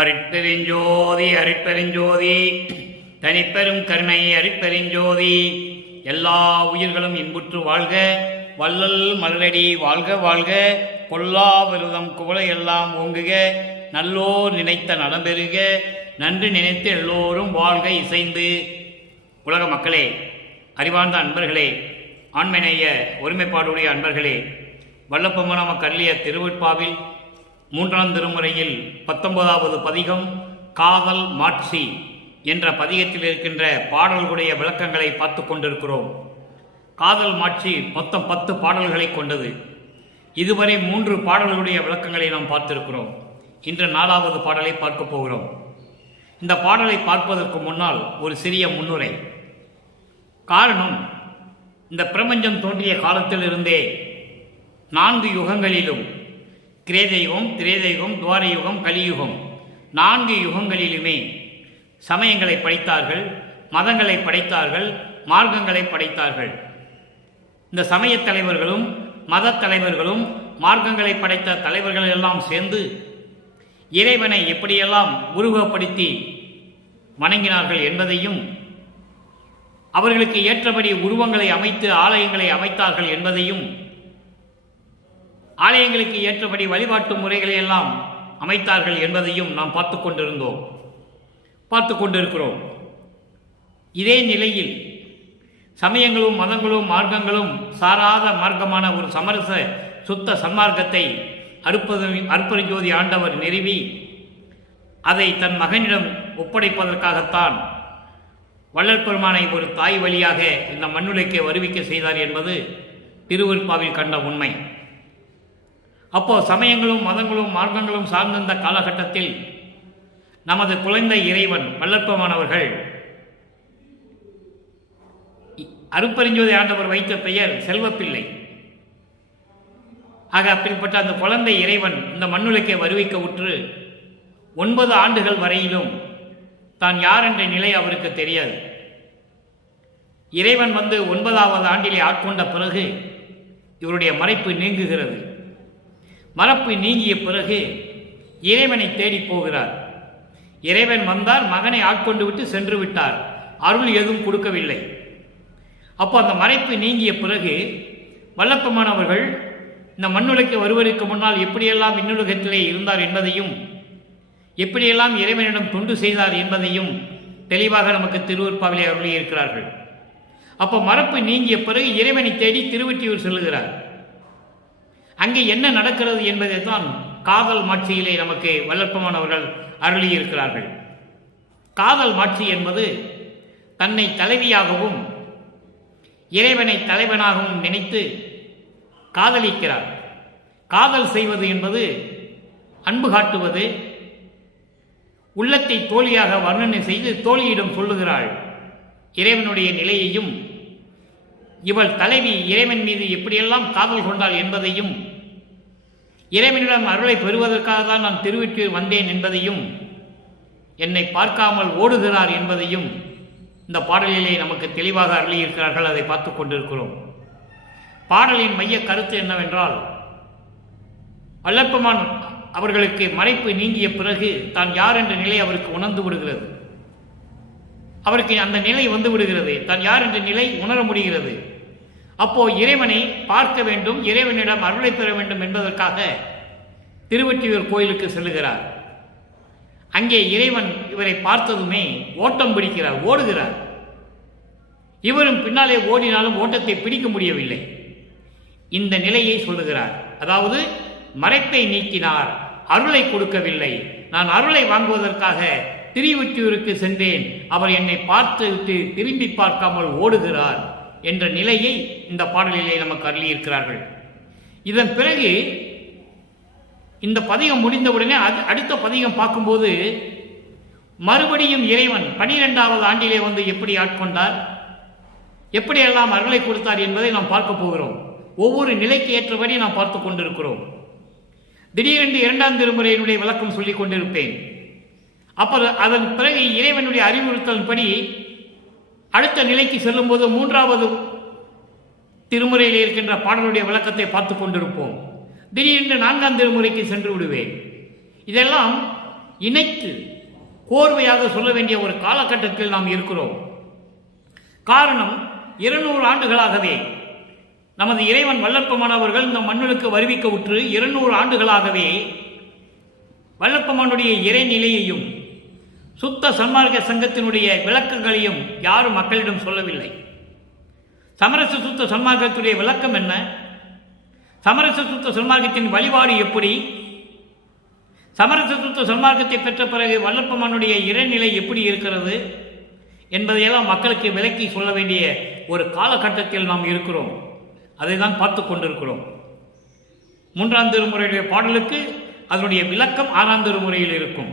அருட்பெருஞ்சோதி அருட்பெருஞ்சோதி தனிப்பெரும் கருணை அருட்பெருஞ்சோதி. எல்லா உயிர்களும் இன்புற்று வாழ்க, வள்ளல் மலரடி வாழ்க வாழ்க, கொல்லா விருதம் குவளை எல்லாம் ஓங்குக, நல்லோர் நினைத்த நலம்பெறுக, நன்று நினைத்து எல்லோரும் வாழ்க இசைந்து. உலக மக்களே, அறிவார்ந்த அன்பர்களே, ஆண்மநேய ஒருமைப்பாடுடைய அன்பர்களே, வல்லப்ப நமக்கு அருளிய திருவெட்பாவில் 3ஆம் திருமுறையில் 19வது பதிகம் காதல் மாட்சி என்ற பதிகத்தில் இருக்கின்ற பாடல்களுடைய விளக்கங்களை பார்த்து கொண்டிருக்கிறோம். காதல் மாட்சி மொத்தம் 10 பாடல்களை கொண்டது. இதுவரை 3 பாடல்களுடைய விளக்கங்களை நாம் பார்த்திருக்கிறோம். இன்று 4வது பாடலை பார்க்க போகிறோம். இந்த பாடலை பார்ப்பதற்கு முன்னால் ஒரு சிறிய முன்னுரை. காரணம், இந்த பிரபஞ்சம் தோன்றிய காலத்திலிருந்தே 4 யுகங்களிலும், கிரேதயுகம், திரேதயுகம், துவாரயுகம், கலியுகம், 4 யுகங்களிலுமே சமயங்களை படைத்தார்கள், மதங்களை படைத்தார்கள், மார்க்கங்களை படைத்தார்கள். இந்த சமயத் தலைவர்களும் மத தலைவர்களும் மார்க்கங்களை படைத்த தலைவர்கள் எல்லாம் சேர்ந்து இறைவனை எப்படியெல்லாம் உருவப்படுத்தி வணங்கினார்கள் என்பதையும், அவர்களுக்கு ஏற்றபடி உருவங்களை அமைத்து ஆலயங்களை அமைத்தார்கள் என்பதையும், ஆலயங்களுக்கு ஏற்றபடி வழிபாட்டு முறைகளை எல்லாம் அமைத்தார்கள் என்பதையும் நாம் பார்த்து கொண்டிருக்கிறோம். இதே நிலையில் சமயங்களும் மதங்களும் மார்க்கங்களும் சாராத மார்க்கமான ஒரு சமரச சுத்த சன்மார்க்கத்தை அருட்பெருஞ்சோதி ஆண்டவர் நிறுவி அதை தன் மகனிடம் ஒப்படைப்பதற்காகத்தான் வள்ளல் பெருமானை ஒரு தாய் வழியாக இந்த மண்ணுலைக்கு வருவிக்க செய்தார் என்பது திருவெட்பாவில் கண்ட உண்மை. அப்போ சமயங்களும் மதங்களும் மார்க்கங்களும் சார்ந்த காலகட்டத்தில் நமது குழந்தை இறைவன் வல்லற்பமானவர்கள் அருட்பெருஞ்சோதி ஆண்டவர் வைத்த பெயர் செல்வப்பிள்ளை. ஆக அப்படிப்பட்ட அந்த குழந்தை இறைவன் இந்த மண்ணுலகை வருவிக்க உற்று 9 ஆண்டுகள் வரையிலும் தான் யார் என்ற நிலை அவருக்கு தெரியாது. இறைவன் வந்து 9வது ஆண்டிலே ஆட்கொண்ட பிறகு இவருடைய மறைப்பு நீங்குகிறது. மறைப்பு நீங்கிய பிறகு இறைவனை தேடி போகிறார். இறைவன் வந்தார், மகனை ஆட்கொண்டு விட்டு சென்று விட்டார், அருள் எதுவும் கொடுக்கவில்லை. அப்போ அந்த மறைப்பு நீங்கிய பிறகு வல்லப்பமானவர்கள் இந்த மண்ணுலகிற்கு வருவதற்கு முன்னால் எப்படியெல்லாம் விண்ணுலகத்திலே இருந்தார் என்பதையும், எப்படியெல்லாம் இறைவனிடம் தொண்டு செய்தார் என்பதையும் தெளிவாக நமக்கு திருவெட்பாவிலே அருளியிருக்கிறார்கள். அப்போ மறைப்பு நீங்கிய பிறகு இறைவனை தேடி திருவெற்றியூர் செல்கிறார். அங்கே என்ன நடக்கிறது என்பதை தான் காதல் மாட்சியிலே நமக்கு வல்லற்பமானவர்கள் அருளியிருக்கிறார்கள். காதல் மாட்சி என்பது தன்னை தலைவியாகவும் இறைவனை தலைவனாகவும் நினைத்து காதலிக்கிறார். காதல் செய்வது என்பது அன்பு காட்டுவது, உள்ளத்தை தோழியாக வர்ணனை செய்து தோழியிடம் சொல்லுகிறாள் இறைவனுடைய நிலையையும், இவள் தலைவி இறைவன் மீது எப்படியெல்லாம் காதல் கொண்டாள் என்பதையும், இறைவனிடம் அருளை பெறுவதற்காக தான் நான் திருவெற்றியூர் வந்தேன் என்பதையும், என்னை பார்க்காமல் ஓடுகிறார் என்பதையும் இந்த பாடலிலே நமக்கு தெளிவாக அருளியிருக்கிறார்கள். அதை பார்த்து கொண்டிருக்கிறோம். பாடலின் மைய கருத்து என்னவென்றால், வல்லற்பமான் அவர்களுக்கு மறைப்பு நீங்கிய பிறகு தான் யார் என்ற நிலை அவருக்கு உணர்ந்து விடுகிறது. அவருக்கு அந்த நிலை வந்து விடுகிறது, தான் யார் என்ற நிலை உணர முடிகிறது. அப்போ இறைவனை பார்க்க வேண்டும், இறைவனிடம் அருளை பெற வேண்டும் என்பதற்காக திருவெற்றியூர் கோயிலுக்கு செல்லுகிறார். அங்கே இறைவன் இவரை பார்த்ததுமே ஓட்டம் பிடிக்கிறார், ஓடுகிறார். இவரும் பின்னாலே ஓடினாலும் ஓட்டத்தை பிடிக்க முடியவில்லை. இந்த நிலையை சொல்லுகிறார். அதாவது மறைப்பை நீக்கினார், அருளை கொடுக்கவில்லை. நான் அருளை வாங்குவதற்காக திருவெற்றியூருக்கு சென்றேன், அவர் என்னை பார்த்து விட்டு திரும்பி பார்க்காமல் ஓடுகிறார் என்ற நிலையை இந்த பாடலிலே நமக்கு அருளியிருக்கிறார்கள். இதன் பிறகு இந்த பதிகம் முடிந்தவுடனே அடுத்த பதிகம் பார்க்கும்போது மறுபடியும் இறைவன் 12வது ஆண்டிலே வந்து எப்படி ஆட்கொண்டார், எப்படியெல்லாம் அருளை கொடுத்தார் என்பதை நாம் பார்க்க போகிறோம். ஒவ்வொரு நிலைக்கு ஏற்றபடி நாம் பார்த்து கொண்டிருக்கிறோம். திடீரென்று 2ஆம் திருமுறையினுடைய விளக்கம் சொல்லிக் கொண்டிருப்பேன். அப்போ அதன் பிறகு இறைவனுடைய அறிவுறுத்தலின்படி அடுத்த நிலைக்கு செல்லும்போது 3வது திருமுறையில் இருக்கின்ற பாடலுடைய விளக்கத்தை பார்த்து கொண்டிருப்போம். திடீரென்று 4ஆம் திருமுறைக்கு சென்று விடுவேன். இதெல்லாம் இணைத்து கோர்வையாக சொல்ல வேண்டிய ஒரு காலகட்டத்தில் நாம் இருக்கிறோம். காரணம், 200 ஆண்டுகளாகவே நமது இறைவன் வல்லற்பமானவர்கள் இந்த மண்ணுக்கு வருவிக்க உற்று 200 ஆண்டுகளாகவே வல்லற்பமானுடைய இறைநிலையையும் சுத்த சன்மார்க்க சங்கத்தினுடைய விளக்கங்களையும் யாரும் மக்களிடம் சொல்லவில்லை. சமரச சுத்த சன்மார்க்கத்துடைய விளக்கம் என்ன? சமரச சுத்த சன்மார்க்கத்தின் வழிபாடு எப்படி? சமரச சுத்த சன்மார்க்கத்தை பெற்ற பிறகு வல்லற்பமானுடைய இறைநிலை எப்படி இருக்கிறது என்பதையெல்லாம் மக்களுக்கு விளக்கி சொல்ல வேண்டிய ஒரு காலகட்டத்தில் நாம் இருக்கிறோம். அதை தான் பார்த்து கொண்டிருக்கிறோம். 3ஆம் திருமுறையுடைய பாடலுக்கு அதனுடைய விளக்கம் 6ஆம் திருமுறையில் இருக்கும்.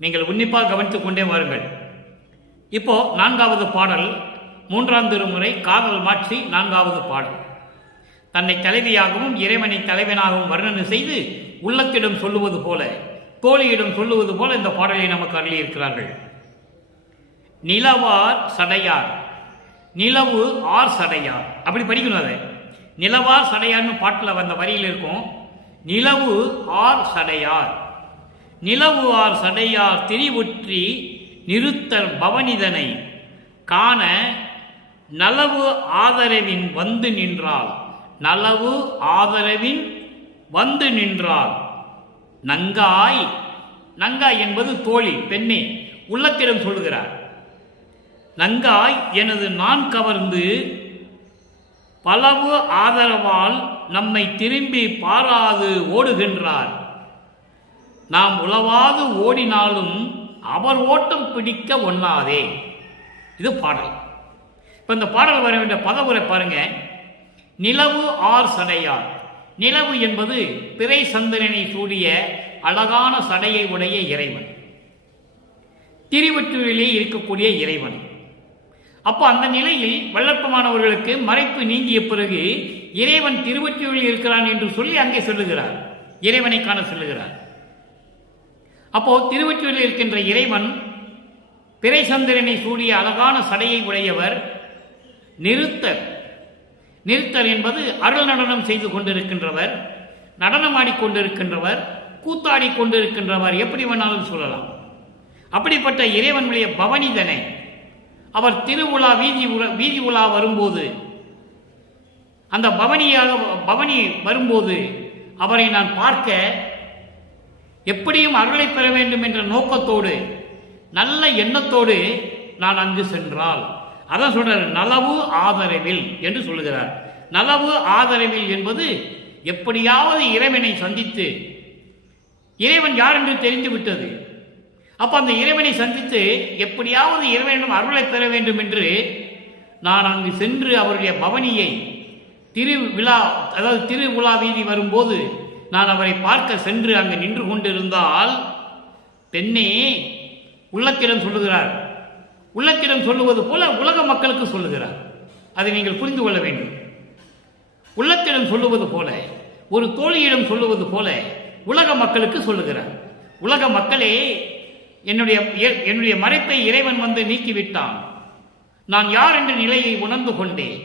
நீங்கள் உன்னிப்பாக கவனித்துக் கொண்டே வாருங்கள். இப்போ 4வது பாடல், 3ஆம் திருமுறை, காதல் மாட்சி, 4வது பாடல். தன்னை தலைவியாகவும் இறைவனை தலைவனாகவும் வர்ணனை செய்து உள்ளத்திடம் சொல்லுவது போல, தோழியிடம் சொல்லுவது போல இந்த பாடலை நமக்கு அருளியிருக்கிறார்கள். நிலவார் சடையார், நிலவு ஆர் சடையார், அப்படி படிக்கணும். அதை நிலவார் சடையார்னு பாட்டில் வந்த வரியில் இருக்கும். நிலவு ஆர் சடையார், நிலவு ஆர் சடையார் திரிவுற்றி நிறுத்தல் பவனிதனை காண நலவு ஆதரவின் வந்து நின்றாள், நலவு ஆதரவின் வந்து நின்றாள். நங்காய், நங்காய் என்பது தோழி, பெண்ணே, உள்ளத்திடம் சொல்லுகிறார். நங்காய் எனது நான் கவர்ந்து பலவு ஆதரவால் நம்மை திரும்பி பாராது ஓடுகின்றார். நாம் உலவாது ஓடினாலும் அவர் ஓட்டம் பிடிக்க ஒண்ணாதே. இது பாடல். இப்போ இந்த பாடல் வர வேண்டிய பதவுரை பாருங்க. நிலவு ஆர் சடையார். நிலவு என்பது பிறை சந்திரனை சூடிய அழகான சடையை உடைய இறைவன், திருவொற்றியூரிலே இருக்கக்கூடிய இறைவன். அப்போ அந்த நிலையில் வல்லற்பமானவர்களுக்கு மறைப்பு நீங்கிய பிறகு இறைவன் திருவொற்றியூரில் இருக்கிறான் என்று சொல்லி அங்கே சொல்லுகிறார், இறைவனை காண சொல்லுகிறார். அப்போ திருவொற்றியூரில் இருக்கின்ற இறைவன் பிறை சந்திரனை சூடிய அழகான சடையை உடையவர். நிறுத்தர், நிறுத்தர் என்பது அருள் நடனம் செய்து கொண்டிருக்கின்றவர், நடனமாடிக்கொண்டிருக்கின்றவர், கூத்தாடி கொண்டிருக்கின்றவர், எப்படி வேணாலும் சொல்லலாம். அப்படிப்பட்ட இறைவனுடைய பவனிதனை, அவர் திருவுலா வீதி உலா வரும்போது, அந்த பவனி வரும்போது அவரை நான் பார்க்க எப்படியும் அருளை பெற வேண்டும் என்ற நோக்கத்தோடு, நல்ல எண்ணத்தோடு நான் அங்கு சென்றால், அதான் சொல்றார் நலவு ஆதரவில் என்று சொல்லுகிறார். நலவு ஆதரவில் என்பது எப்படியாவது இறைவனை சந்தித்து, இறைவன் யார் என்று தெரிந்து விட்டது. அப்ப அந்த இறைவனை சந்தித்து எப்படியாவது இறைவனிடம் அருளை பெற வேண்டும் என்று நான் அங்கு சென்று அவருடைய பவனியை திருவிழா, அதாவது திருவுலா வீதி வரும்போது நான் அவரை பார்க்க சென்று அங்கு நின்று கொண்டிருந்தால், பெண்ணே, உள்ளத்திடம் சொல்லுகிறார். உள்ளத்திடம் சொல்லுவது போல உலக மக்களுக்கு சொல்லுகிறார். அதை நீங்கள் புரிந்து கொள்ள வேண்டும். உள்ளத்திடம் சொல்லுவது போல, ஒரு தோழியிடம் சொல்லுவது போல உலக மக்களுக்கு சொல்லுகிறார். உலக மக்களே, என்னுடைய மறைப்பை இறைவன் வந்து நீக்கிவிட்டான். நான் யார் என்ற நிலையை உணர்ந்து கொண்டேன்.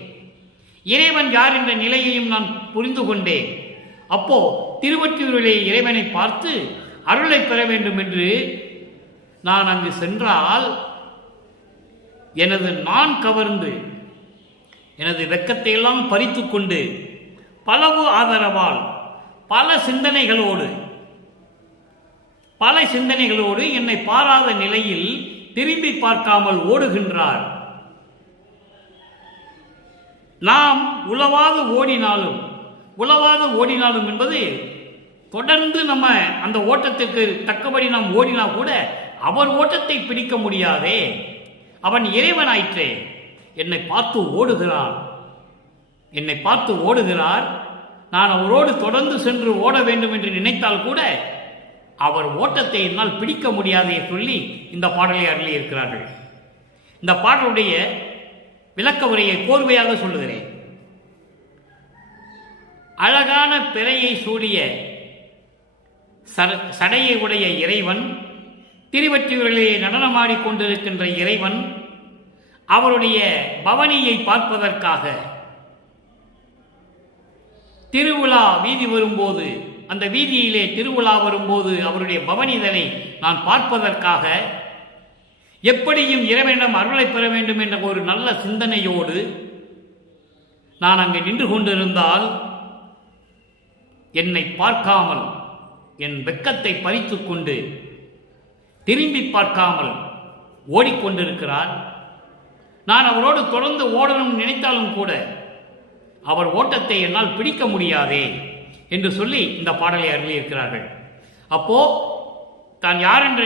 இறைவன் யார் என்ற நிலையையும் நான் புரிந்து கொண்டேன். அப்போ திருவொற்றியூரிலே இறைவனை பார்த்து அருளை பெற வேண்டும் என்று நான் அங்கு சென்றால், எனது நான் கவர்ந்து எனது வெட்கத்தை எல்லாம் பறித்து கொண்டு பலவு ஆதரவால் பல சிந்தனைகளோடு என்னை பாராத நிலையில் திரும்பி பார்க்காமல் ஓடுகின்றார். நாம் உலவாது ஓடினாலும் என்பது தொடர்ந்து நம்ம அந்த ஓட்டத்திற்கு தக்கபடி நாம் ஓடினா கூட அவர் ஓட்டத்தை பிடிக்க முடியாதே. அவன் இறைவனாயிற்றே. என்னை பார்த்து ஓடுகிறார். நான் அவரோடு தொடர்ந்து சென்று ஓட வேண்டும் என்று நினைத்தால் கூட அவர் ஓட்டத்தை என்னால் பிடிக்க முடியாதே சொல்லி இந்த பாடலை அருளி இருக்கிறார்கள். இந்த பாடலுடைய விளக்க உரையை கோர்வையாக சொல்லுகிறேன். அழகான பிறையை சூடிய சடையை உடைய இறைவன், திருவொற்றியூரிலே நடனமாடிக்கொண்டிருக்கின்ற இறைவன், அவருடைய பவனியை பார்ப்பதற்காக திருவிழா வீதி வரும்போது அந்த வீதியிலே திருவிழா வரும்போது அவருடைய பவனிதனை நான் பார்ப்பதற்காக எப்படியும் இறைவனிடம் அருளை பெற வேண்டும் என்ற ஒரு நல்ல சிந்தனையோடு நான் அங்கே நின்று கொண்டிருந்தால் என்னை பார்க்காமல் என் வெட்கத்தை பறித்து கொண்டு திரும்பி பார்க்காமல் ஓடிக்கொண்டிருக்கிறார். நான் அவரோடு தொடர்ந்து ஓடணும் நினைத்தாலும் கூட அவர் ஓட்டத்தை என்னால் பிடிக்க முடியாதே என்று சொல்லி இந்த பாடலை அருளியிருக்கிறார்கள். அப்போ தான் யார் என்ற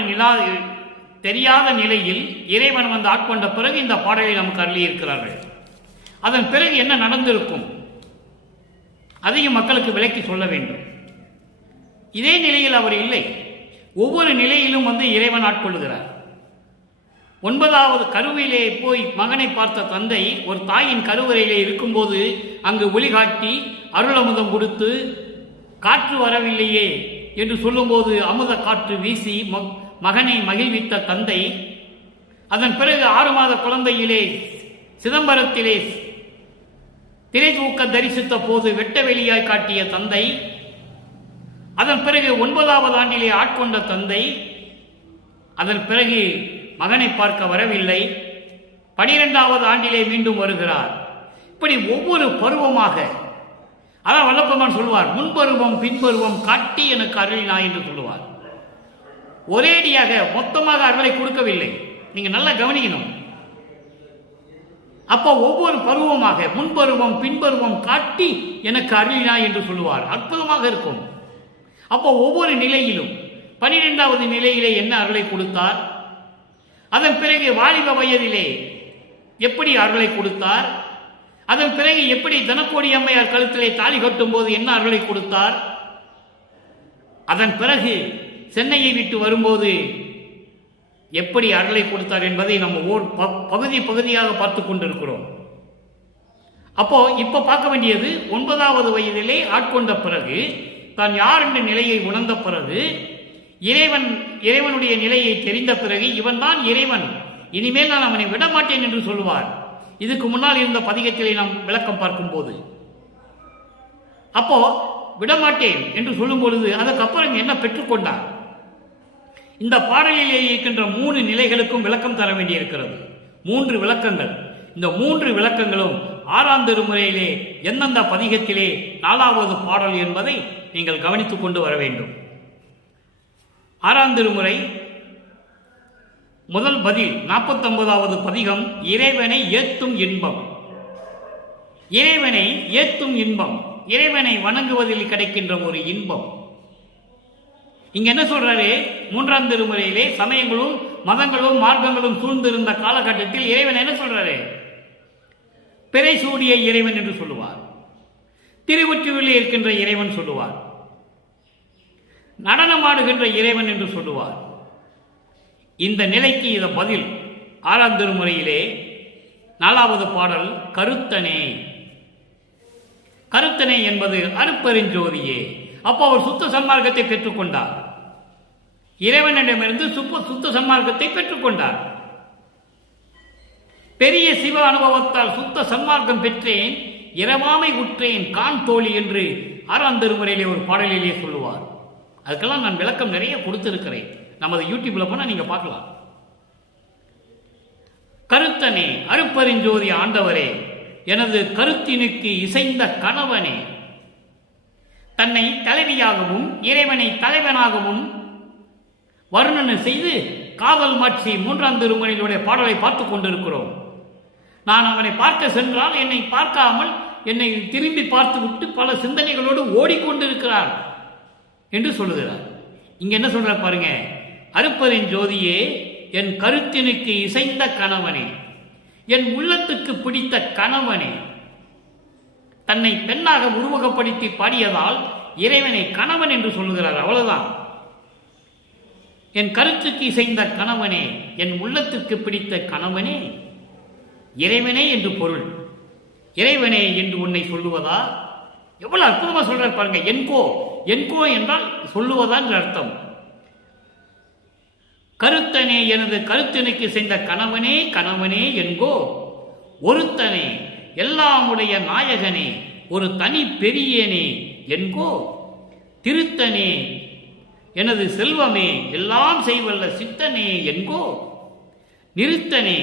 தெரியாத நிலையில் இறைவன் வந்து ஆட்கொண்ட பிறகு இந்த பாடலை நமக்கு அருளியிருக்கிறார்கள். அதன் பிறகு என்ன நடந்திருக்கும் அதையும் மக்களுக்கு விளக்கி சொல்ல வேண்டும். இதே நிலையில் அவர் இல்லை, ஒவ்வொரு நிலையிலும் வந்து இறைவன் ஆட்கொள்ளுகிறார். 9வது கருவிலே போய் மகனை பார்த்த தந்தை ஒரு தாயின் கருவறையிலே இருக்கும்போது அங்கு ஒளிகாட்டி அருளமுதம் கொடுத்து காற்று வரவில்லையே என்று சொல்லும்போது அமுத காற்று வீசி மகனை மகிழ்வித்த தந்தை, அதன் பிறகு 6 மாத குழந்தையிலே சிதம்பரத்திலே திரை தூக்க தரிசித்த போது வெட்ட வெளியாய் காட்டிய தந்தை, அதன் பிறகு 9வது ஆண்டிலே ஆட்கொண்ட தந்தை, அதன் பிறகு மகனை பார்க்க வரவில்லை, 12வது ஆண்டிலே மீண்டும் வருகிறார். இப்படி ஒவ்வொரு பருவமாக, அதான் வல்லப்பெருமான் சொல்வார், முன்பருவம் பின்பருவம் காட்டி எனக்கு அருளினாய் என்று சொல்லுவார். ஒரேடியாக மொத்தமாக அருளை கொடுக்கவில்லை. நீங்க நல்லா கவனிக்கணும். அப்போ ஒவ்வொரு பருவமாக முன்பருவம் பின்பருவம் காட்டி எனக்கு அருளினாய் என்று சொல்லுவார். அற்புதமாக இருக்கும். அப்போ ஒவ்வொரு நிலையிலும் 12வது நிலையிலே என்ன அருளை கொடுத்தார், அதன் பிறகு வாலிப வயதிலே எப்படி அருளை கொடுத்தார், அதன் பிறகு எப்படி தனக்கோடி அம்மையார் கழுத்திலே தாலி கட்டும் போது என்ன அருளை கொடுத்தார், அதன் பிறகு சென்னையை விட்டு வரும்போது எப்படி அருளை கொடுத்தார் என்பதை நம்ம பகுதியாக பார்த்து கொண்டிருக்கிறோம். அப்போ இப்ப பார்க்க வேண்டியது 9வது வயதிலே ஆட்கொண்ட பிறகு தான் யார் என்ற நிலையை உணர்ந்த பிறகு இறைவனுடைய நிலையை தெரிந்த பிறகு இவன் தான் இறைவன், இனிமேல் நான் அவனை விடமாட்டேன் என்று சொல்லுவார். இதுக்கு முன்னால் இருந்த பதிகத்திலே நாம் விளக்கம் பார்க்கும் போது அப்போ விடமாட்டேன் என்று சொல்லும் பொழுது அதுக்கப்புறம் என்ன பெற்றுக்கொண்டார்? இந்த பாடலிலே இருக்கின்ற 3 நிலைகளுக்கும் விளக்கம் தர வேண்டியிருக்கிறது. 3 விளக்கங்கள். இந்த 3 விளக்கங்களும் 6ஆம் திருமுறையிலே எந்தெந்த பதிகத்திலே 4வது பாடல் என்பதை நீங்கள் கவனித்துக் கொண்டு வர வேண்டும். 6ஆம் திருமுறை முதல் பதில் 49வது பதிகம், இறைவனை ஏத்தும் இன்பம். இறைவனை ஏத்தும் இன்பம், இறைவனை வணங்குவதில் கிடைக்கின்ற ஒரு இன்பம். இங்க என்ன சொல்றாரு? 3ஆம் திருமுறையிலே சமயங்களும் மதங்களும் மார்க்கங்களும் சூழ்ந்திருந்த காலகட்டத்தில் இறைவன் என்ன சொல்றாரு? பிறை சூடிய இறைவன் என்று சொல்லுவார். திருவொற்றியூரில் இருக்கின்ற இறைவன் சொல்லுவார். நடனமாடுகின்ற இறைவன் என்று சொல்லுவார். இந்த நிலைக்கு இத பதில் 6ஆம் திருமுறையிலே 4வது பாடல், கருத்தனே. கருத்தனே என்பது அருட்பெருஞ்சோதியே. அப்போ அவர் சுத்த சன்மார்க்கத்தை பெற்றுக்கொண்டார். இறைவனிடமிருந்து சுத்த சன்மார்க்கத்தை பெற்றுக்கொண்டார். பெரிய சிவ அனுபவத்தால் சுத்த சன்மார்க்கம் பெற்றேன், இரவாமை உற்றேன் கான் தோழி என்று 6ஆம் திருமுறையிலே ஒரு பாடலிலே சொல்லுவார். அதுக்கெல்லாம் நான் விளக்கம் நிறைய கொடுத்திருக்கிறேன். நமது யூடியூப்ல போனா நீங்க பார்க்கலாம். கருத்தனே, அருட்பெருஞ்சோதி ஆண்டவரே, எனது கருத்தினுக்கு இசைந்த கணவனே, தன்னை தலைவியாகவும் இறைவனை தலைவனாகவும் வர்ணனை செய்து காதல் மாற்றி 3ஆம் திருமுறையினுடைய பாடலை பார்த்துக் கொண்டிருக்கிறோம். நான் அவனை பார்க்க சென்றால் என்னை பார்க்காமல் என்னை திரும்பி பார்த்துவிட்டு பல சிந்தனைகளோடு ஓடிக்கொண்டிருக்கிறார் என்று சொல்லுகிறார். இங்க என்ன சொல்ற பாருங்க, அருட்பெருஞ்சோதியே, என் கருத்தினுக்கு இசைந்த கணவனே, என் உள்ளத்துக்கு பிடித்த கணவனே. தன்னை பெண்ணாக உருவகப்படுத்தி பாடியதால் இறைவனை கணவன் என்று சொல்லுகிறார். அவ்வளவுதான். என் கருத்துக்கு இசைந்த கணவனே, என் உள்ளத்துக்கு பிடித்த கணவனே, இறைவனே என்று பொருள். இறைவனே என்று உன்னை சொல்லுவதா? எவ்வளவு அற்புதமா சொல்ற பாருங்க. என்கோ, என்கோ என்றால் சொல்லுவதா என்று அர்த்தம். கருத்தனே, எனது கருத்தினுக்கு இசைந்த கணவனே, கணவனே என்கோ. ஒருத்தனே, எல்லாமுடைய நாயகனே, ஒரு தனி பெரியனே என்கோ. திருத்தனே எனது செல்வமே எல்லாம் செய்வல்ல சித்தனே என்கோ நிறுத்தனே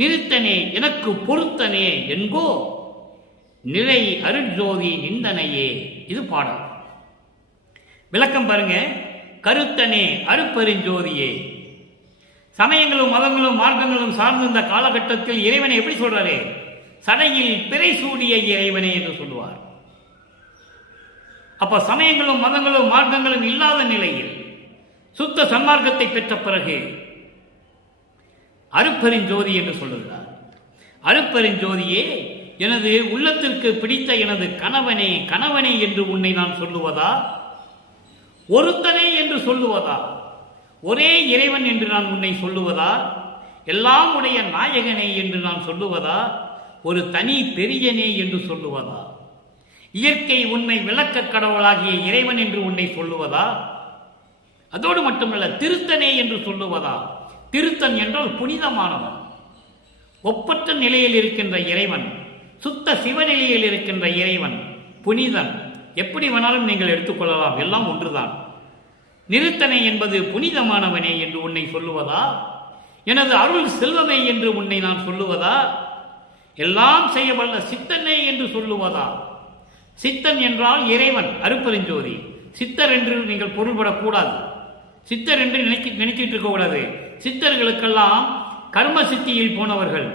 நிறுத்தனே எனக்கு பொறுத்தனே என்கோ நிலை அருட்ஜோதி நிந்தனையே. இது பாடல். விளக்கம் பாருங்க. கருத்தனே அருட்பெருஞ்சோதியே. சமயங்களும் மதங்களும் மார்க்கங்களும் சார்ந்த இந்த காலகட்டத்தில் இறைவனை எப்படி சொல்றாரு? சடையில் பிறை சூடிய இறைவனே என்று சொல்லுவார். அப்ப சமயங்களும் மதங்களும் மார்க்கங்களும் இல்லாத நிலையில் சுத்த சன்மார்க்கத்தை பெற்ற பிறகு அருட்பெருஞ்சோதி என்று சொல்லுகிறார். அருட்பெருஞ்சோதியே, எனது உள்ளத்திற்கு பிடித்த எனது கணவனே கணவனே என்று உன்னை நான் சொல்லுவதா, ஒருத்தனே என்று சொல்லுவதா, ஒரே இறைவன் என்று நான் உன்னை சொல்லுவதா, எல்லாம் உடைய நாயகனே என்று நான் சொல்லுவதா, ஒரு தனி பெரியனே என்று சொல்லுவதா, இயற்கை உண்மை விளக்க கடவுளாகிய இறைவன் என்று உன்னை சொல்லுவதா, அதோடு மட்டுமல்ல திருத்தனே என்று சொல்லுவதா. திருத்தன் என்றால் புனிதமானவன், ஒப்பற்ற நிலையில் இருக்கின்ற இறைவன், சுத்த சிவநிலையில் இருக்கின்ற இறைவன், புனிதன். எப்படி வேணாலும் நீங்கள் எடுத்துக்கொள்ளலாம், எல்லாம் ஒன்றுதான். நிறுத்தனை என்பது புனிதமானவனே என்று உன்னை சொல்லுவதா, எனது அருள் செல்வமே என்று உன்னை நான் சொல்லுவதா, எல்லாம் செய்யவல்ல சித்தனே என்று சொல்லுவதா. சித்தன் என்றால் இறைவன், அருட்பெருஞ்சோதி. சித்தர் என்று நீங்கள் பொருள்படக்கூடாது. சித்தர் என்று நினைச்சிட்டு இருக்கக்கூடாது. சித்தர்களுக்கெல்லாம் கர்ம சித்தியில் போனவர்கள்.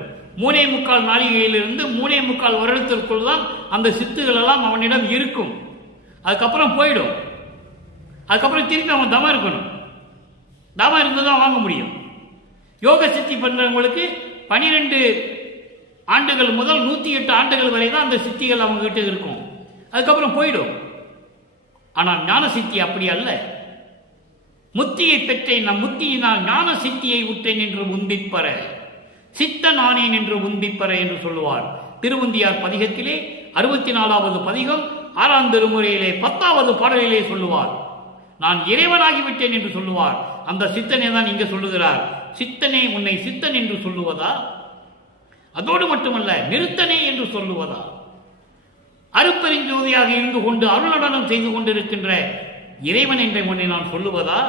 3.25 நாளிகையிலிருந்து 3.25 வருடத்திற்குள் தான் அந்த சித்துகள் எல்லாம் அவனிடம் இருக்கும். அதுக்கப்புறம் போயிடும். அதுக்கப்புறம் திருப்பி அவன் தமம் இருக்கணும். தமம் இருந்து தான் வாங்க முடியும். யோக சித்தி பண்ணுறவங்களுக்கு 12 ஆண்டுகள் முதல் 108 ஆண்டுகள் வரை தான் அந்த சித்திகள் அவங்க கிட்ட இருக்கும். அதுக்கப்புறம் போயிடும். ஆனால் ஞான சித்தி அப்படி அல்ல. முத்தியை பெற்றேன், நம் முத்தியினால் ஞான சித்தியை உற்றேன் என்று உந்திப்பற, சித்த நானேன் என்று உந்திப்பற என்று சொல்லுவார். திருவுந்தியார் பதிகத்திலே 64வது பதிகம் 6ஆம் திருமுறையிலே 10வது பாடலிலே சொல்லுவார். நான் இறைவனாகிவிட்டேன் என்று சொல்லுவார். அந்த சித்தனை தான் இங்கே சொல்லுகிறார். சித்தனே உன்னை சித்தன் என்று சொல்லுவதா, அதோடு மட்டுமல்ல நிறுத்தனே என்று சொல்லுவதா, அருட்பெருஞ்சோதியாக இருந்து கொண்டு அருளடனம் செய்து கொண்டிருக்கின்ற இறைவன் என்ற ஒன்றை நான் சொல்லுவதா,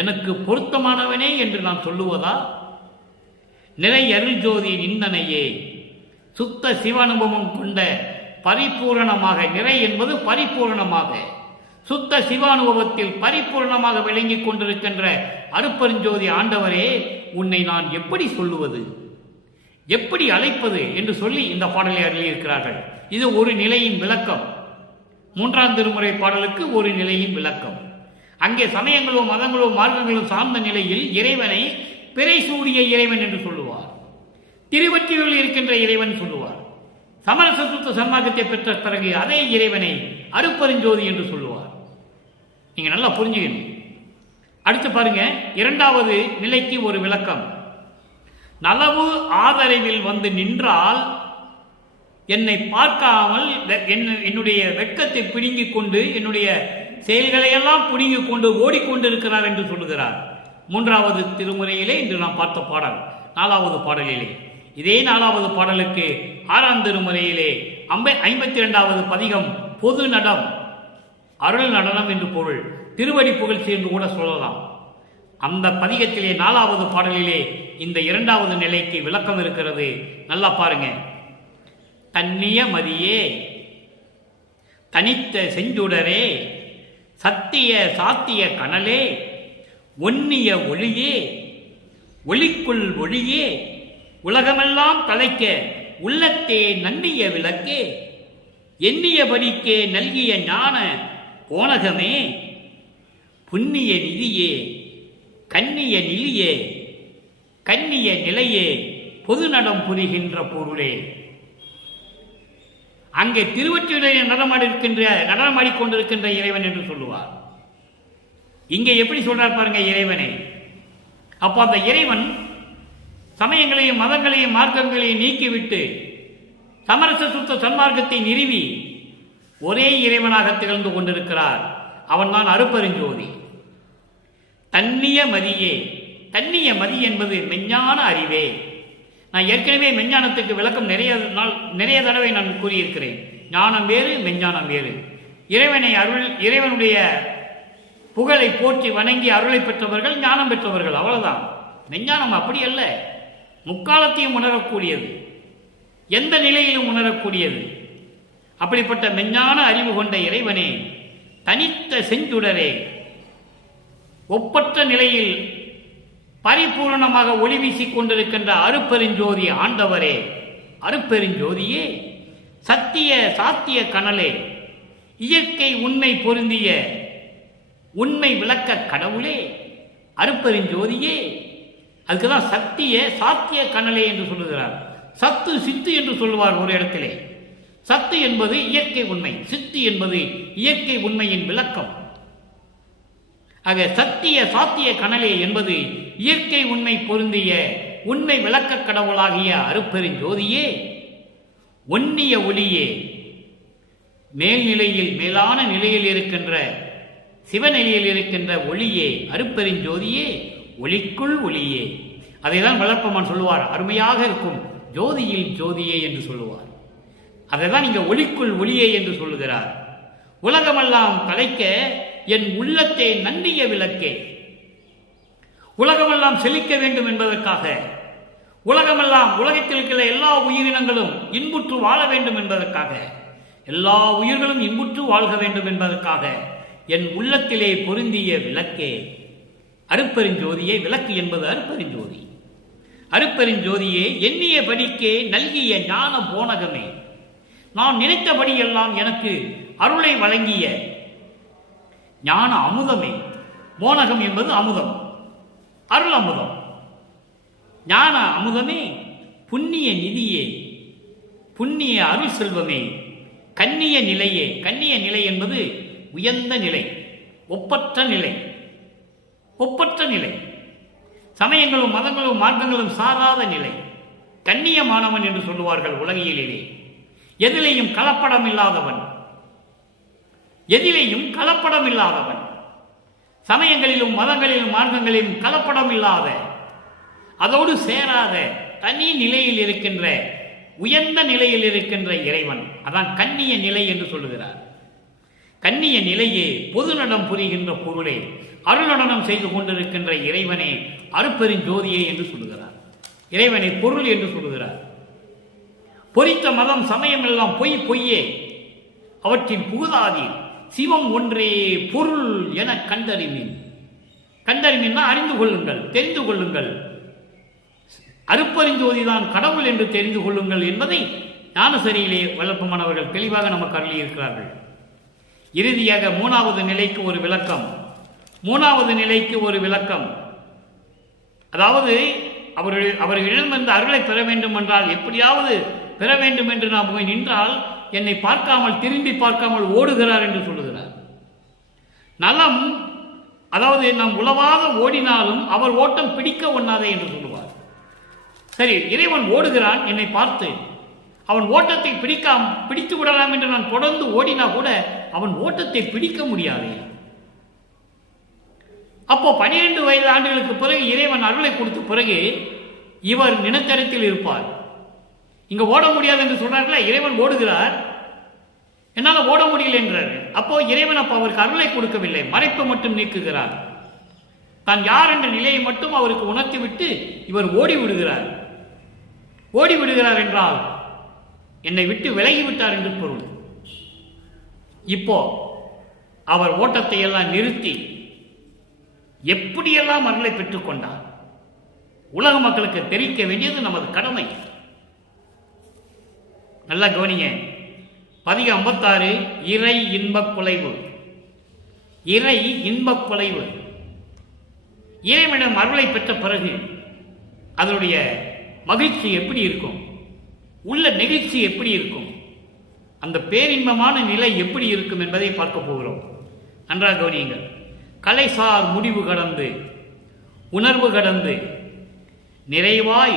எனக்கு பொருத்தமானவனே என்று நான் சொல்லுவதா, நிறை அருள்ஜோதி நிந்தனையே. சுத்த சிவானுபவம் கொண்ட பரிபூரணமாக, நிறை என்பது பரிபூரணமாக, சுத்த சிவானுபவத்தில் பரிபூர்ணமாக விளங்கிக் கொண்டிருக்கின்ற அருட்பெருஞ்சோதி ஆண்டவரே, உன்னை நான் எப்படி சொல்லுவது, எப்படி அழைப்பது என்று சொல்லி இந்த பாடலை அருளியிருக்கிறார்கள். இது ஒரு நிலையின் விளக்கம். 3ஆம் திருமுறை பாடலுக்கு ஒரு நிலையின் விளக்கம். அங்கே சமயங்களும் மதங்களும் மார்க்கங்களும் சார்ந்த நிலையில் இறைவனை பிறை சூடிய இறைவன் என்று சொல்லுவார். திருவற்றியூரில் இருக்கின்ற இறைவன் சொல்லுவார். சமரச சுத்த சன்மார்க்கத்தை பெற்ற பிறகு அதே இறைவனை அருட்பெருஞ்சோதி என்று சொல்லுவார். நீங்க நல்லா புரிஞ்சுக்கணும். அடுத்து பாருங்க, 2வது நிலைக்கு ஒரு விளக்கம். நலவு ஆதரவில் வந்து நின்றால் என்னை பார்க்காமல் என்னுடைய வெட்கத்தை பிடுங்கிக் கொண்டு என்னுடைய செயல்களையெல்லாம் பிடுங்கிக் கொண்டு ஓடிக்கொண்டிருக்கிறார் என்று சொல்லுகிறார். 3வது திருமுறையிலே இன்று நாம் பார்த்த பாடல் 4வது பாடலிலே. இதே 4வது பாடலுக்கு 6ஆம் திருமுறையிலே 52வது பதிகம் பொது நடம், அருள் நடனம் என்று பொருள், திருவடி புகழ்ச்சி என்று கூட சொல்லலாம். அந்த பதிகத்திலே 4வது பாடலிலே இந்த 2வது நிலைக்கு விளக்கம் இருக்கிறது. நல்லா பாருங்க. தன்னிய மதியே, தனித்த செஞ்சுடரே, சத்திய சாத்திய கனலே, ஒன்னிய ஒளியே, ஒளிக்குள் ஒளியே, உலகமெல்லாம் தலைக்க உள்ளத்தே நன்னிய விளக்கே, எண்ணியபடிக்கே நல்கிய ஞான கோணகமே, புண்ணிய நிதியே, கண்ணிய நிலியே, கண்ணிய நிலையே, பொது நடம் புரிகின்ற பொருளே. அங்கே திருவொற்றியூரிலே நடனமாடிக்கொண்டிருக்கின்ற இறைவன் என்று சொல்லுவார். இங்கே எப்படி சொல்றார் பாருங்க இறைவனை. அப்போ அந்த இறைவன் சமயங்களையும் மதங்களையும் மார்க்கங்களையும் நீக்கிவிட்டு சமரச சுத்த சன்மார்க்கத்தை நிறுவி ஒரே இறைவனாக திகழ்ந்து கொண்டிருக்கிறார். அவன்தான் அருட்பெருஞ்சோதி. தன்னிய மதியே, தன்னிய மதி என்பது மெஞ்ஞான அறிவே. நான் ஏற்கனவே மெஞ்ஞானத்துக்கு விளக்கம் நிறைய தடவை நான் கூறியிருக்கிறேன். ஞானம் வேறு, மெஞ்ஞானம் வேறு. இறைவனுடைய புகழை போற்றி வணங்கி அருளை பெற்றவர்கள் ஞானம் பெற்றவர்கள், அவ்வளவுதான். மெஞ்ஞானம் அப்படி அல்ல, முக்காலத்தையும் உணரக்கூடியது, எந்த நிலையிலும் உணரக்கூடியது. அப்படிப்பட்ட மெஞ்ஞான அறிவு கொண்ட இறைவனே, தனித்த செஞ்சுடரே, ஒப்பற்ற நிலையில் பரிபூர்ணமாக ஒளி வீசிக் கொண்டிருக்கின்ற அருப்பெருஞ்சோதி ஆண்டவரே, அருப்பெருஞ்சோதியே, சத்திய சாத்திய கனலே, இயற்கை உண்மை பொருந்திய உண்மை விளக்க கடவுளே, அருப்பெருஞ்சோதியே. அதுக்குதான் சத்திய சாத்திய கனலே என்று சொல்லுகிறார். சத்து சித்து என்று சொல்லுவார் ஒரு இடத்திலே. சத்து என்பது இயற்கை உண்மை, சித்து என்பது இயற்கை உண்மையின் விளக்கம். ஆக சத்திய சாத்திய கனலே என்பது இயற்கை உண்மை பொருந்திய உண்மை விளக்க கடவுளாகிய அருப்பெருஞ்சோதியே, ஒன்னிய ஒளியே, மேல்நிலையில் மேலான நிலையில் இருக்கின்ற சிவநிலையில் இருக்கின்ற ஒளியே, அருப்பெருஞ்சோதியே, ஒளிக்குள் ஒளியே. அதைதான் வளர்ப்பமான் சொல்லுவார், அருமையாக இருக்கும் ஜோதியில் ஜோதியே என்று சொல்லுவார். அதைதான் இங்க ஒளிக்குள் ஒளியே என்று சொல்லுகிறார். உலகமெல்லாம் தலைக்க என் உள்ளத்தை நன்றிய விளக்கே. உலகமெல்லாம் செழிக்க வேண்டும் என்பதற்காக, உலகமெல்லாம் உலகத்தில் இருக்கிற எல்லா உயிரினங்களும் இன்புற்று வாழ வேண்டும் என்பதற்காக, எல்லா உயிர்களும் இன்புற்று வாழ்க வேண்டும் என்பதற்காக என் உள்ளத்திலே பொருந்திய விளக்கே, அருப்பெருஞ்சோதியே. விளக்கு என்பது அருப்பெருஞ்சோதி. அருப்பெருஞ்சோதியே, எண்ணிய படிக்கே நல்கிய ஞான போனகமே, நான் நினைத்தபடியெல்லாம் எனக்கு அருளை வழங்கிய ஞான அமுதமே. போனகம் என்பது அமுதம், அருள் அமுதம். ஞான அமுதமே, புண்ணிய நிதியே, புண்ணிய அருள் செல்வமே, கண்ணிய நிலையே. கண்ணிய நிலை என்பது உயர்ந்த நிலை, ஒப்பற்ற நிலை, ஒப்பற்ற நிலை. சமயங்களும் மதங்களும் மார்க்கங்களும் சாராத நிலை, கண்ணியமானவன் என்று சொல்லுவார்கள் உலகியலிலே. எதிலேயும் கலப்படம் இல்லாதவன், எதிலேயும் கலப்படம் இல்லாதவன், சமயங்களிலும் மதங்களிலும் மார்க்கங்களிலும் கலப்படம் இல்லாத, அதோடு சேராத தனி நிலையில் இருக்கின்ற உயர்ந்த நிலையில் இருக்கின்ற இறைவன். அதான் கண்ணிய நிலை என்று சொல்லுகிறார். கண்ணிய நிலையே, பொது நடம் புரிகின்ற பொருளே, அருள் நடனம் செய்து கொண்டிருக்கின்ற இறைவனே, அருப்பெருஞ்சோதியே என்று சொல்லுகிறார். இறைவனை பொருள் என்று சொல்லுகிறார். பொறித்த மதம் சமயம் எல்லாம் பொய் பொய்யே, அவற்றின் புகுதாதி சிவம் ஒன்றே பொருள் என கண்டறிமின். கண்டறிமின்னா அறிந்து கொள்ளுங்கள், தெரிந்து கொள்ளுங்கள். அருப்பெருஞ்சோதிதான் கடவுள் என்று தெரிந்து கொள்ளுங்கள் என்பதை ஞானசரியிலே வல்லப்பமானவர்கள் தெளிவாக நமக்கு அருளியிருக்கிறார்கள். இறுதியாக மூணாவது நிலைக்கு ஒரு விளக்கம். மூணாவது நிலைக்கு ஒரு விளக்கம், அதாவது அவர்களிடமிருந்து அருளை பெற வேண்டும் என்றால், எப்படியாவது பெற வேண்டும் என்று நாம் போய் நின்றால் என்னை பார்க்காமல் திரும்பி பார்க்காமல் ஓடுகிறார் என்று சொல்லுகிறார். நலம், அதாவது நாம் உளவாக ஓடினாலும் அவர் ஓட்டம் பிடிக்க ஒண்ணாதே என்று சொல்லுவார். சரி, இறைவன் ஓடுகிறான் என்னை பார்த்து, அவன் ஓட்டத்தை பிடித்து விடலாம் என்று நான் தொடர்ந்து ஓடினா கூட அவன் ஓட்டத்தை பிடிக்க முடியாது. அப்போ 12 வயது ஆண்டுகளுக்கு பிறகு இறைவன் அருளை கொடுத்த பிறகு இவர் நினைத்தரத்தில் இருப்பார். இங்க ஓட முடியாது என்று சொல்றார்களா, இறைவன் ஓடுகிறார், என்னால ஓட முடியல என்றார். அப்போ இறைவன் அவருக்கு அருளை கொடுக்கவில்லை, மறைப்பை மட்டும் நீக்குகிறார். தான் யார் என்ற நிலையை மட்டும் அவருக்கு உணர்த்திவிட்டு இவர் ஓடி விடுகிறார். ஓடி விடுகிறார் என்றால் என்னை விட்டு விலகிவிட்டார் என்று பொருள். இப்போ அவர் ஓட்டத்தை எல்லாம் நிறுத்தி எப்படியெல்லாம் அருளை பெற்றுக் கொண்டார், உலக மக்களுக்கு தெரிவிக்க வேண்டியது நமது கடமை. நல்லா கவனிங்க. பதிகம் 56 இறை இன்பக் குலைவு. இறை இன்பக் குலைவு. இறைவனிடம் அருளை பெற்ற பிறகு அதனுடைய மகிழ்ச்சி எப்படி இருக்கும், உள்ள நெகிழ்ச்சி எப்படி இருக்கும், அந்த பேரின்பமான நிலை எப்படி இருக்கும் என்பதை பார்க்க போகிறோம். நன்றாக கவனியுங்கள். கலைசார் முடிவு கடந்து உணர்வு கடந்து நிறைவாய்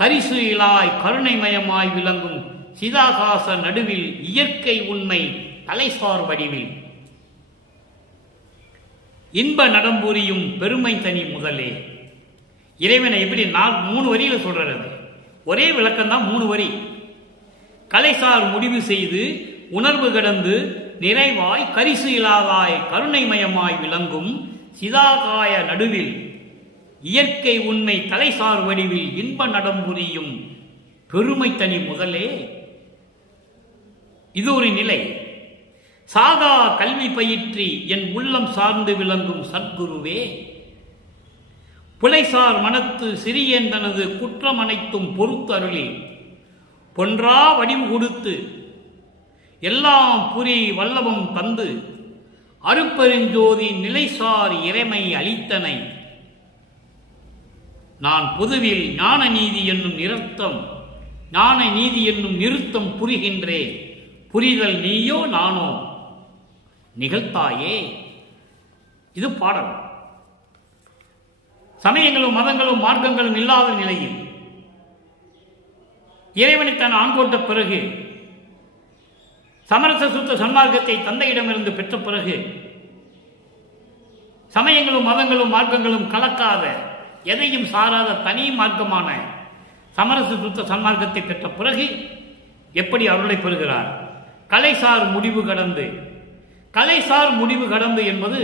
கரிசுயிலாய் கருணைமயமாய் விளங்கும் சிதாகாச நடுவில் இயற்கை உண்மை கலைசார் வடிவில் இன்ப நடம்புரியும் பெருமை தனி முதலே. இறைவனை எப்படி 3 வரியில சொல்றது, ஒரே விளக்கம் தான் 3 வரி. கலைசார் முடிவு செய்து உணர்வு கடந்து நிறைவாய் கரிசு இலாதாய் கருணைமயமாய் விளங்கும் சிதாகாய நடுவில் இயற்கை உண்மை தலைசார் வடிவில் இன்ப நடம்புரியும் பெருமை தனி முதலே. இது ஒரு நிலை. சாதா கல்வி பயிற்றி என் உள்ளம் சார்ந்து விளங்கும் சத்குருவே, புலைசார் மனத்து சிறியன் தனது குற்றம் அனைத்தும் பொறுத்தருளி பொன்றா வடிவு கொடுத்து எல்லாம் புரி வல்லவம் தந்து அருப்பெருஞ்சோதி நிலைசார் இறைமை அளித்தனை நான் பொதுவில் ஞான நீதி என்னும் நிறுத்தம் ஞான நீதி என்னும் நிறுத்தம் புரிகின்றேன். புரிதல் நீயோ நானோ நிகழ்த்தாயே. இது பாடல். சமயங்களும் மதங்களும் மார்க்கங்களும் இல்லாத நிலையில் இறைவனை தன் ஆண்கோட்ட பிறகு சமரச சுத்த சன்மார்க்கத்தை தந்தையிடமிருந்து பெற்ற பிறகு சமயங்களும் மதங்களும் மார்க்கங்களும் கலக்காத எதையும் சாராத தனி மார்க்கமான சமரச சுத்த சன்மார்க்கத்தை பெற்ற பிறகு எப்படி அருளை பெறுகிறார்? கலைசார் முடிவு கடந்து. கலைசார் முடிவு கடந்து என்பது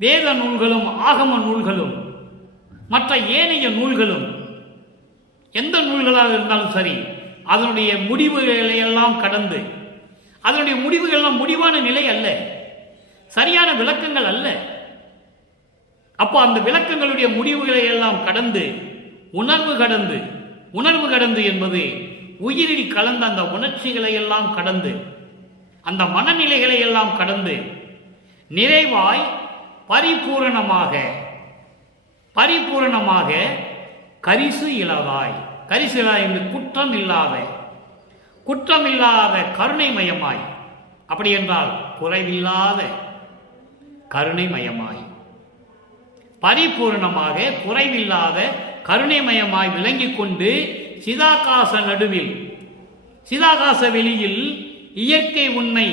வேத நூல்களும் ஆகம நூல்களும் மற்ற ஏனைய நூல்களும் எந்த நூல்களாக இருந்தாலும் சரி, அதனுடைய முடிவுகளை எல்லாம் கடந்து, அதனுடைய முடிவுகள்லாம் முடிவான நிலை அல்ல, சரியான விளக்கங்கள் அல்ல. அப்போ அந்த விளக்கங்களுடைய முடிவுகளை எல்லாம் கடந்து உணர்வு கடந்து என்பது உயிரில் கலந்த அந்த உணர்ச்சிகளை எல்லாம் கடந்து, அந்த மனநிலைகளை எல்லாம் கடந்து நிறைவாய் பரிபூரணமாக கரிசு இலவாய். கரிசு இலா என்று குற்றம் இல்லாத கருணைமயமாய், அப்படி என்றால் குறைவில்லாத கருணைமயமாய், பரிபூரணமாக குறைவில்லாத கருணைமயமாய் விளங்கிக் கொண்டு சிதாகாச நடுவில், சிதாகாச வெளியில் இயற்கை உண்மை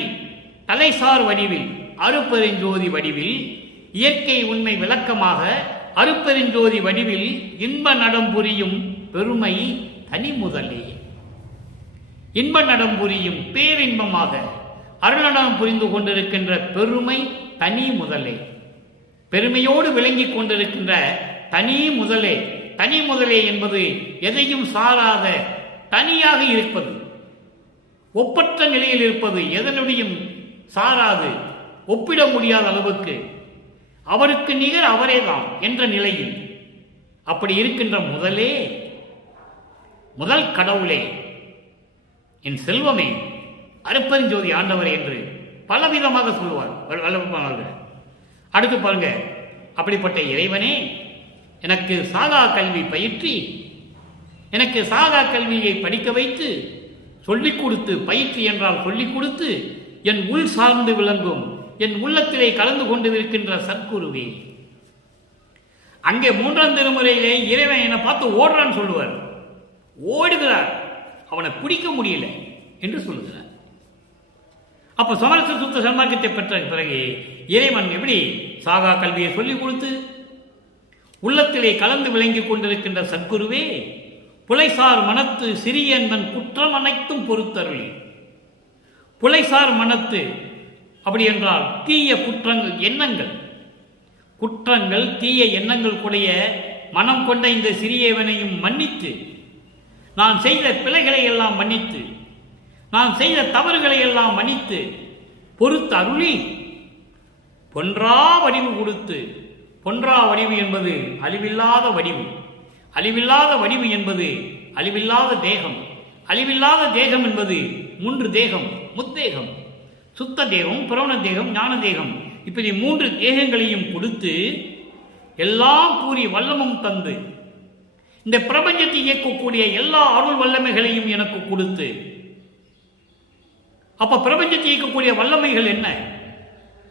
தலைசார் வடிவில், அருப்பெருஞ்சோதி வடிவில், இயற்கை உண்மை விளக்கமாக அருப்பெருஞ்சோதி வடிவில் இன்ப நடம் புரியும் பெருமை தனி முதலே. இன்ப நடம் புரியும் பேரின்பமாக அருளடம் புரிந்து கொண்டிருக்கின்ற பெருமை தனி முதலே. பெருமையோடு விளங்கிக் கொண்டிருக்கின்ற தனி முதலே. தனி முதலே என்பது எதையும் சாராத தனியாக இருப்பது, ஒப்பற்ற நிலையில் இருப்பது, எதனுடையும் சாராது ஒப்பிட முடியாத அளவுக்கு அவருக்கு நிகர் அவரேதான் என்ற நிலையில் அப்படி இருக்கின்ற முதல் கடவுளே, என் செல்வமே, அருப்பெருஞ்சோதி ஆண்டவரே என்று பலவிதமாக சொல்லுவார். அடுத்து பாருங்க, அப்படிப்பட்ட இறைவனே, எனக்கு சாதா கல்வி பயிற்றி, எனக்கு சாதா கல்வியை படிக்க வைத்து சொல்லிக் கொடுத்து, பயிற்சி என்றால் சொல்லிக் கொடுத்து என் உள் சார்ந்து விளங்கும், என் உள்ளத்திலே கலந்து கொண்டு இருக்கின்ற சத்குருவே. அங்கே 3ஆம் திருமுறையிலே இறைவன் என்னை பார்த்து ஓடுறான்னு சொல்லுவார். ஓடுகிறார், அவனை பிடிக்க முடியல என்று சொல்லுகிறார். அப்ப சமரச சுத்த சன்மார்க்கத்தை பெற்ற பிறகு இறைவன் எப்படி சாகா கல்வியை சொல்லிக் கொடுத்து உள்ளத்திலே கலந்து விளங்கிக் கொண்டிருக்கின்ற சத்குருவே, புலைசார் மனத்து சிறியன் தன் குற்றம் அனைத்தும் பொறுத்தருளி. புலைசார் மனத்து அப்படி என்றால் தீய குற்றங்கள், எண்ணங்கள், குற்றங்கள், தீய எண்ணங்கள் கூடிய மனம் கொண்ட இந்த சிறியவனையும் மன்னித்து, நான் செய்த பிழைகளை எல்லாம் மன்னித்து, நான் செய்த தவறுகளை எல்லாம் மன்னித்து பொறுத்து அருளி பொன்றா வடிவு கொடுத்து. பொன்றா வடிவு என்பது அழிவில்லாத வடிவு. அழிவில்லாத வடிவு என்பது அழிவில்லாத தேகம். அழிவில்லாத தேகம் என்பது 3 தேகம், முத்தேகம், சுத்த தேகம், புரவண தேகம், ஞான தேகம். இப்படி 3 தேகங்களையும் கொடுத்து எல்லாம் கூறி வல்லமும் தந்து இந்த பிரபஞ்சத்தை இயக்கக்கூடிய எல்லா அருள் வல்லமைகளையும் எனக்கு கொடுத்து. அப்ப பிரபஞ்சத்தை இயக்கக்கூடிய வல்லமைகள் என்ன?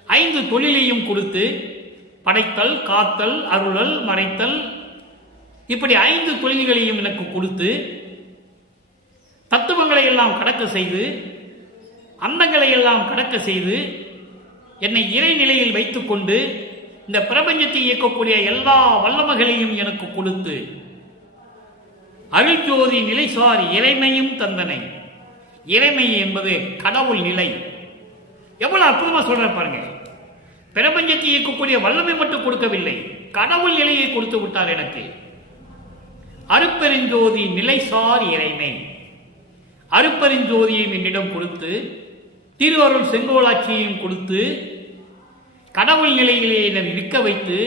5 தொழிலையும் கொடுத்து, படைத்தல், காத்தல், அருளல், மறைத்தல், இப்படி 5 தொழில்களையும் எனக்கு கொடுத்து, தத்துவங்களை எல்லாம் கடக்க செய்து, அந்தங்களை எல்லாம் கடக்க செய்து, என்னை இறைநிலையில் வைத்துக் கொண்டு இந்த பிரபஞ்சத்தை இயக்கக்கூடிய எல்லா வல்லமைகளையும் எனக்கு கொடுத்து அருள்ஜோதி நிலைசார் இறைமையும் தந்தனை. இறைமை என்பது கடவுள் நிலை. எவ்வளவு அற்புதமா சொல்ற பாருங்க. பிரபஞ்சத்தை இயக்கக்கூடிய வல்லமை மட்டும் கொடுக்கவில்லை, கடவுள் நிலையை கொடுத்து விட்டார் எனக்கு. அருப்பெருஞ்சோதி நிலைசார் இறைமை. அருப்பெருஞ்சோதியையும் என்னிடம் கொடுத்து, திருவருள் செங்கோலாட்சியையும் கொடுத்து, கடவுள் நிலையிலே என்னை நிற்க வைத்து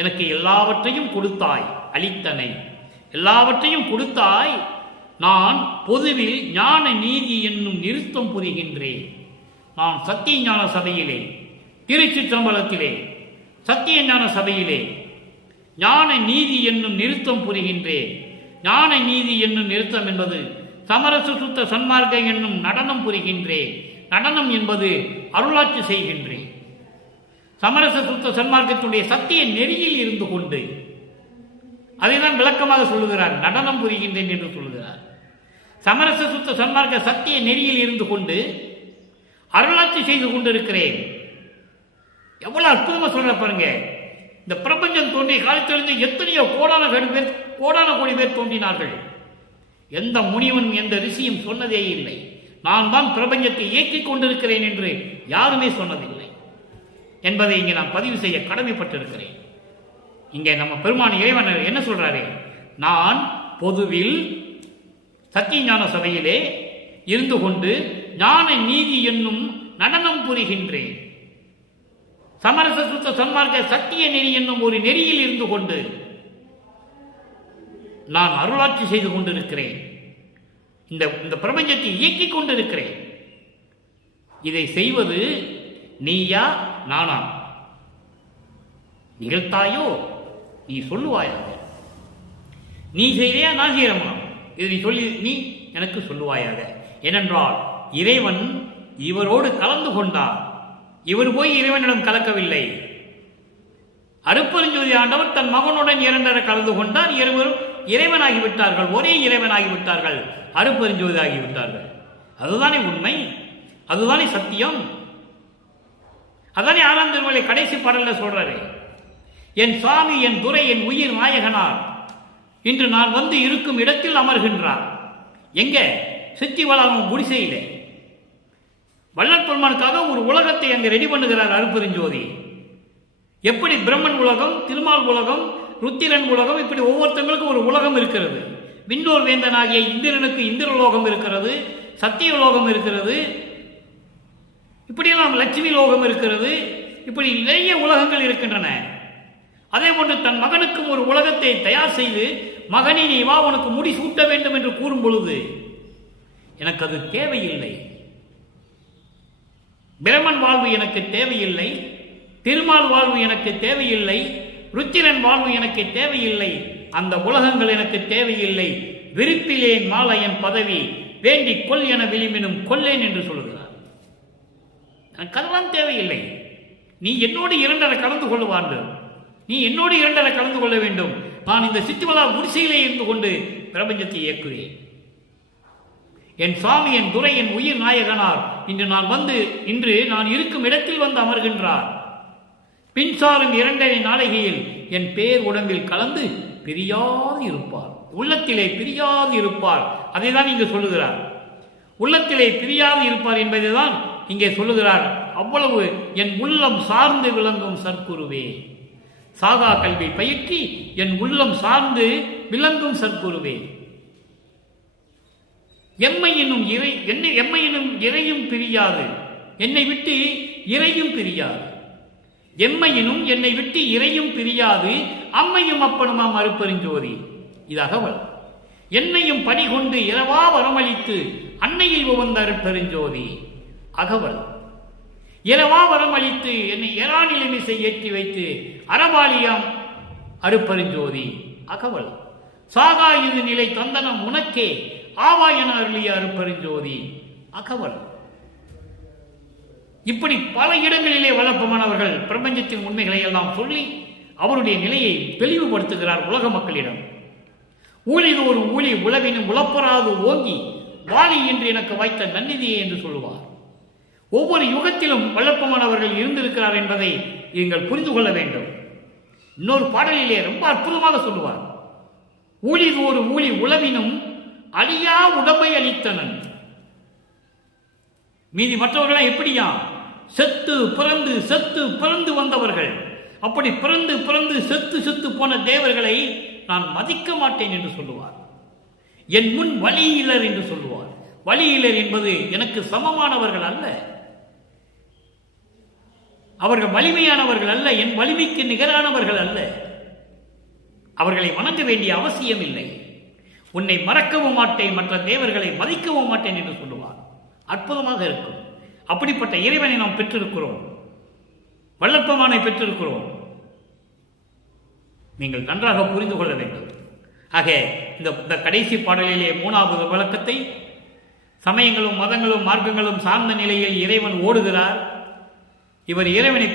எனக்கு எல்லாவற்றையும் கொடுத்தாய், அளித்தனை எல்லாவற்றையும் கொடுத்தாய். நான் பொதுவில் ஞான நீதி என்னும் நிறுத்தம் புரிகின்றேன். நான் சத்திய ஞான சபையிலே, திருச்சி சம்பளத்திலே, சத்திய ஞான சபையிலே ஞான நீதி என்னும் நிறுத்தம் புரிகின்றேன். ஞான நீதி என்னும் நிறுத்தம் என்பது சமரச சுத்த சன்மார்க்கம் என்னும் நடனம் புரிகின்றேன். நடனம் என்பது அருளாட்சி செய்கின்றேன். சமரச சுத்த சன்மார்க்கத்துடைய சத்திய நெறியில் இருந்து கொண்டு, அதைதான் விளக்கமாக சொல்லுகிறார், நடனம் புரிகின்றேன் என்று சொல்லுகிறார். சமரச சுத்த சன்மார்க்க சத்திய நெறியில் இருந்து கொண்டு அருளாட்சி செய்து கொண்டிருக்கிறேன். எவ்வளவு அற்புதமா சொல்ற பாருங்க. இந்த பிரபஞ்சம் தோன்றிய காலத்திலிருந்து எத்தனையோ கோடான கோடி பேர் தோன்றினார்கள். எந்த முனிவனும் எந்த ரிஷியும் சொன்னதே இல்லை, நான் தான் பிரபஞ்சத்தை இயக்கிக் கொண்டிருக்கிறேன் என்று யாருமே சொன்னதில்லை என்பதை இங்கே நான் பதிவு செய்ய கடமைப்பட்டிருக்கிறேன். இங்கே நம்ம பெருமான் இறைவன் என்ன சொல்றாரு? நான் பொதுவில் சத்திய ஞான சபையிலே இருந்து கொண்டு ஞான நீதி என்னும் நடனம் புரிகின்றேன். சமரச சுத்த சன்மார்க்க சத்திய நெறி என்னும் ஒரு நெறியில் இருந்து கொண்டு நான் அருளாட்சி செய்து கொண்டிருக்கிறேன். இந்த பிரபஞ்சத்தை இயக்கிக் கொண்டிருக்கிறேன். இதை செய்வது நீயா நானா? நிகழ்த்தாயோ நீ சொல்லுவாயாக. நீ செய்றியா நான் செய்யறமா? இதை சொல்லி நீ எனக்கு சொல்லுவாயாக. ஏனென்றால் இறைவன் இவரோடு கலந்து கொண்டார். இவர் போய் இறைவனிடம் கலக்கவில்லை. அருப்பெருஞ்சோதி ஆண்டவர் தன் மகனுடன் இரண்டர கலந்து கொண்டார். இருவரும் இறைவனாகிவிட்டார்கள், ஒரே இறைவனாகிவிட்டார்கள், அருப்பெருஞ்சோதி ஆகிவிட்டார்கள். அதுதானே உண்மை, அதுதானே சத்தியம். அதானே ஆறாம் திருமலை கடைசி பாடல்ல சொல்றாரு, என் சுவாமி என் துரை என் உயிர் நாயகனார் இன்று நான் வந்து இருக்கும் இடத்தில் அமர்கின்றார். எங்க? சித்தி வளாகம் குடிசையிலே. வள்ளல் பெருமானுக்காக ஒரு உலகத்தை அங்கு ரெடி பண்ணுகிறார் அருப்பெருஞ்சோதி. எப்படி பிரம்மன் உலகம், திருமால் உலகம், ருத்திரன் உலகம், இப்படி ஒவ்வொருத்தங்களுக்கும் ஒரு உலகம் இருக்கிறது. விண்ணோர் வேந்தனாகிய இந்திரனுக்கு இந்திரலோகம் இருக்கிறது, சத்தியலோகம் இருக்கிறது, இப்படியெல்லாம் லட்சுமி லோகம் இருக்கிறது. இப்படி நிறைய உலகங்கள் இருக்கின்றன. அதே போன்று தன் மகனுக்கும் ஒரு உலகத்தை தயார் செய்து, மகனே நீ வா உனக்கு முடி சூட்ட வேண்டும் என்று கூறும் பொழுது எனக்கு அது தேவையில்லை. பிரம்மன் வாழ்வு எனக்கு தேவையில்லை, திருமால் வாழ்வு எனக்கு தேவையில்லை, ருச்சிரன் வாழ்வு எனக்கு தேவையில்லை, அந்த உலகங்கள் எனக்கு தேவையில்லை. விருப்பிலேன் மாலையன் பதவி வேண்டி கொல் என விளிம்பினும் கொல்லேன் என்று சொல்லுகிறார். எனக்கு அதெல்லாம் தேவையில்லை. நீ என்னோடு இரண்டரை கலந்து கொள்ளுவார்கள், நீ என்னோடு இரண்டரை கலந்து கொள்ள வேண்டும். நான் இந்த சித்துவலா குடிசையிலே இருந்து கொண்டு பிரபஞ்சத்தை இயக்குவேன். என் சுவாமி என் துரை என் உயிர் நாயகனார் இன்று நான் இருக்கும் இடத்தில் வந்து அமர்கின்றார். பின்சாரும் இரண்டரை நாளிகையில் என் பேர் உடம்பில் கலந்து பிரியாது இருப்பார், உள்ளத்திலே பிரியாது இருப்பார். அதை தான் இங்கு சொல்லுகிறார். உள்ளத்திலே பிரியாது இருப்பார் என்பதை தான் இங்கே சொல்லுகிறார். அவ்வளவு என் உள்ளம் சார்ந்து விளங்கும் சற்குருவே, சாகா கல்வி பயிற்றி என் உள்ளம் சார்ந்து விளங்கும் சற்குருவே. எம்மை என்னும் இறையும் பிரியாது, என்னை விட்டு இறையும் பிரியாது. எம்மையினும் என்னை விட்டு இறையும் பிரியாது, அம்மையும் அப்பனுமாம் அருப்பெருஞ்சோதி. இது அகவல். என்னையும் பணி கொண்டு இரவா வரமளித்து அன்னையில் உவந்த அருப்பெருஞ்சோதி. அகவல். இரவா வரமளித்து என்னை ஏறா நிலைமிசை ஏற்றி வைத்து அறவாளியாம் அருப்பெருஞ்சோதி. அகவல். சாகா இது நிலை தந்தனம் உனக்கே ஆவா என அருளிய அருப்பெருஞ்சோதி. அகவல். இப்படி பல இடங்களிலே வளர்ப்பமானவர்கள் பிரபஞ்சத்தின் உண்மைகளை எல்லாம் சொல்லி அவருடைய நிலையை தெளிவுபடுத்துகிறார் உலக மக்களிடம். ஊழில் ஒரு ஊழி உளவினும் உளப்பராது ஓங்கி வாலி என்று எனக்கு வைத்த நன்னிதியே என்று சொல்லுவார். ஒவ்வொரு யுகத்திலும் வளர்ப்பமானவர்கள் இருந்திருக்கிறார் என்பதை நீங்கள் புரிந்து கொள்ள வேண்டும். இன்னொரு பாடலிலே ரொம்ப அற்புதமாக சொல்லுவார். ஊழில் ஒரு ஊழி உளவினும் அழியா உடம்பை அளித்தனன். மீதி மற்றவர்களாம் எப்படியா? செத்து பிறந்து செத்து பிறந்து வந்தவர்கள். அப்படி பிறந்து பிறந்து செத்து செத்து போன தேவர்களை நான் மதிக்க மாட்டேன் என்று சொல்லுவார். என் முன் வழியிலர் என்று சொல்லுவார். வழியிலர் என்பது எனக்கு சமமானவர்கள் அல்ல, அவர்கள் வலிமையானவர்கள் அல்ல, என் வலிமைக்கு நிகரானவர்கள் அல்ல. அவர்களை வணங்க வேண்டிய அவசியம் இல்லை. உன்னை மறக்கவும் மாட்டேன், மற்ற தேவர்களை மதிக்கவும் மாட்டேன் என்று சொல்லுவார். அற்புதமாக இருக்கும். அப்படிப்பட்ட இறைவனை நாம் பெற்றிருக்கிறோம், வல்லப்பமானை பெற்றிருக்கிறோம். நீங்கள் நன்றாக புரிந்து கொள்ள வேண்டும். ஆக இந்த கடைசி பாடலிலே 3வது விளக்கத்தை, சமயங்களும் மதங்களும் மார்க்கங்களும் சார்ந்த நிலையில் இறைவன் ஓடுகிறார். இவர் இறைவனை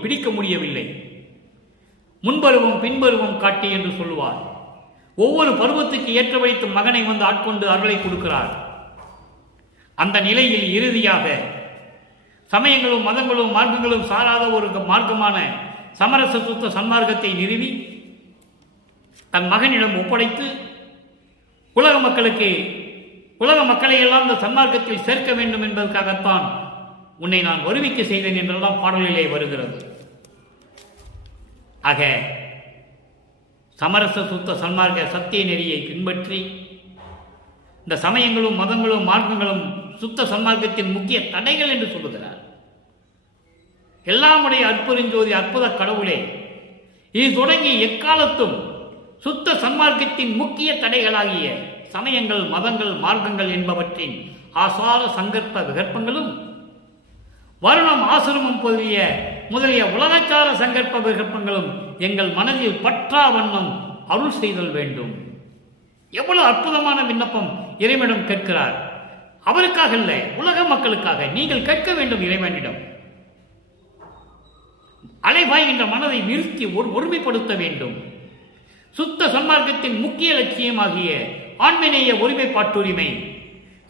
பிடிக்க முடியவில்லை. முன்பருவம் பின்பருவம் காட்டி என்று சொல்லுவார். ஒவ்வொரு பருவத்துக்கு ஏற்ற வைத்து மகனை வந்து ஆட்கொண்டு அருளை கொடுக்கிறார். அந்த நிலையில் இறுதியாக சமயங்களும் மதங்களும் மார்க்கங்களும் சாராத ஒரு மார்க்கமான சமரச சுத்த சன்மார்க்கத்தை நிறுவி தன் மகனிடம் ஒப்படைத்து உலக மக்களை எல்லாம் இந்த சன்மார்க்கத்தில் சேர்க்க வேண்டும் என்பதற்காகத்தான் உன்னை நான் வருவிக்க செய்தேன் என்றெல்லாம் பாடலிலே வருகிறது. ஆக சமரச சுத்த சன்மார்க்க சத்திய நெறியை பின்பற்றி இந்த சமயங்களும் மதங்களும் மார்க்கங்களும் சுத்த சன்மார்க்கத்தின் முக்கிய தடைகள் என்று சொல்லுகிறார். எல்லாமுடைய அற்புதஞ்சோதி அற்புத கடவுளே, இது தொடங்கி எக்காலத்தும் சுத்த சன்மார்க்கத்தின் முக்கிய தடைகளாகிய சமயங்கள் மதங்கள் மார்க்கங்கள் என்பவற்றின் ஆசார சங்கற்ப விகற்பங்களும் வருணம் ஆசிரமம் முதலிய உலகச்சார சங்கற்ப விகற்பங்களும் எங்கள் மனதில் பற்றா வண்ணம் அருள் செய்தல் வேண்டும். எவ்வளவு அற்புதமான விண்ணப்பம் இறைவனிடம் கேட்கிறார். அவருக்காக அல்ல, உலக மக்களுக்காக நீங்கள் கேட்க வேண்டும் இறைவனிடம். அலைபாய்கின்ற மனதை நிறுத்தி ஒருமைப்படுத்த வேண்டும். சுத்த சன்மார்க்கத்தின் முக்கிய லட்சியமாகிய ஆன்மீக ஒருமைப்பாட்டுரிமை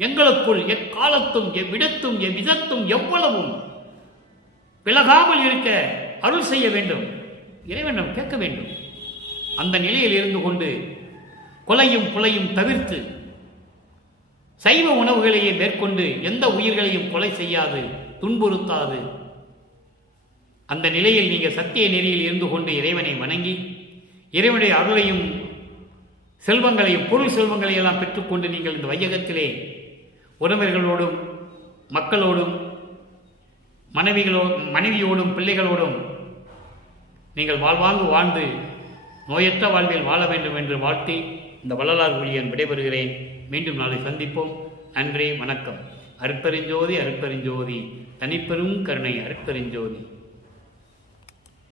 எங்களுக்குள் எக்காலத்தும் எவ்விடத்தும் எவ்விதத்தும் எவ்வளவும் விலகாமல் இருக்க அருள் செய்ய வேண்டும். இறைவனிடம் கேட்க வேண்டும். அந்த நிலையில் இருந்து கொண்டு கொலையும் புலையும் தவிர்த்து சைவ உணவுகளையே மேற்கொண்டு எந்த உயிர்களையும் கொலை செய்யாது துன்புறுத்தாது அந்த நிலையில் நீங்கள் சத்திய நெறியில் இருந்து கொண்டு இறைவனை வணங்கி இறைவனுடைய அருளையும் செல்வங்களையும் பொருள் செல்வங்களையும் எல்லாம் பெற்றுக்கொண்டு நீங்கள் இந்த வையகத்திலே உறவினர்களோடும் மக்களோடும் மனைவியோடும் பிள்ளைகளோடும் நீங்கள் வாழ்வாங்கு வாழ்ந்து நோயற்ற வாழ்வில் வாழ வேண்டும் என்று வாழ்த்தி இந்த வள்ளலார் ஊழியன் விடைபெறுகிறேன். மீண்டும் நாளை சந்திப்போம். நன்றி, வணக்கம். அருட்பெருஞ்சோதி அருட்பெருஞ்சோதி, தனிப்பெரும் கருணை அருட்பெருஞ்சோதி.